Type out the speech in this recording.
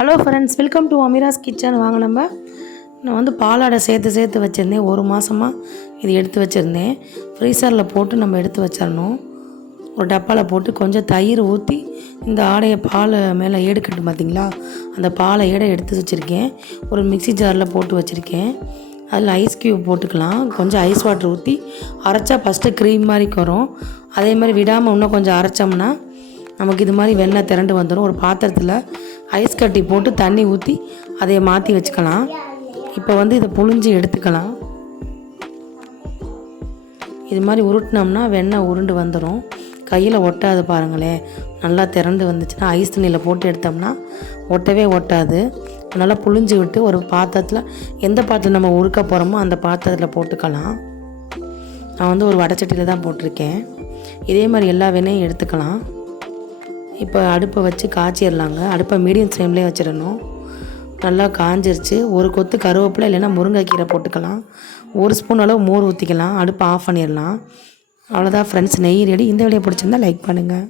Hello friends, welcome to Ameera's kitchen. வாங்க நான் வந்து பாலாடை சேர்த்து வச்சுருந்தேன். ஒரு மாதமாக இது எடுத்து வச்சுருந்தேன். ஃப்ரீசரில் போட்டு நம்ம எடுத்து வச்சிடணும். ஒரு டப்பாவில் போட்டு கொஞ்சம் தயிர் ஊற்றி இந்த ஆடையை பாலை மேலே ஏடு கட்டு பார்த்திங்களா, அந்த பாலை ஏடை எடுத்து வச்சுருக்கேன். ஒரு மிக்ஸி ஜாரில் போட்டு வச்சுருக்கேன். அதில் ஐஸ் க்யூப் போட்டுக்கலாம். கொஞ்சம் ஐஸ் வாட்டர் ஊற்றி அரைச்சா ஃபஸ்ட்டு க்ரீம் மாதிரி வரும். அதே மாதிரி விடாமல் இன்னும் கொஞ்சம் அரைச்சோம்னா நமக்கு இது மாதிரி வெண்ணெய் திரண்டு வந்துடும். ஒரு பாத்திரத்தில் ஐஸ் கட்டி போட்டு தண்ணி ஊற்றி அதை மாற்றி வச்சுக்கலாம். இப்போ வந்து இதை புழிஞ்சு எடுத்துக்கலாம். இது மாதிரி உருட்டினோம்னா வெண்ணெய் உருண்டு வந்துடும். கையில் ஒட்டாது பாருங்களேன். நல்லா திரண்டு வந்துச்சுன்னா ஐஸ் தண்ணியில் போட்டு எடுத்தோம்னா ஒட்டவே ஒட்டாது. நல்லா புழிஞ்சு விட்டு ஒரு பாத்திரத்தில், எந்த பாத்திரம் நம்ம உருக்க போகிறோமோ அந்த பாத்திரத்தில் போட்டுக்கலாம். நான் வந்து ஒரு வடைச்சட்டியில் தான் போட்டிருக்கேன். இதே மாதிரி எல்லா வெண்ணையும் எடுத்துக்கலாம். இப்போ அடுப்பை வச்சு காய்ச்சிடலாங்க. அடுப்பை மீடியம் ஃப்ளேம்லேயே வச்சிடணும். நல்லா காஞ்சிருச்சு. ஒரு கொத்து கருவேப்பிலை இல்லைன்னா முருங்கைக்கீரை போட்டுக்கலாம். ஒரு ஸ்பூன் அளவு மோர் ஊற்றிக்கலாம். அடுப்பை ஆஃப் பண்ணிடலாம். அவ்வளோதான் ஃப்ரெண்ட்ஸ், நெய் ரெடி. இந்த வீடியோ பிடிச்சிருந்தா லைக் பண்ணுங்கள்.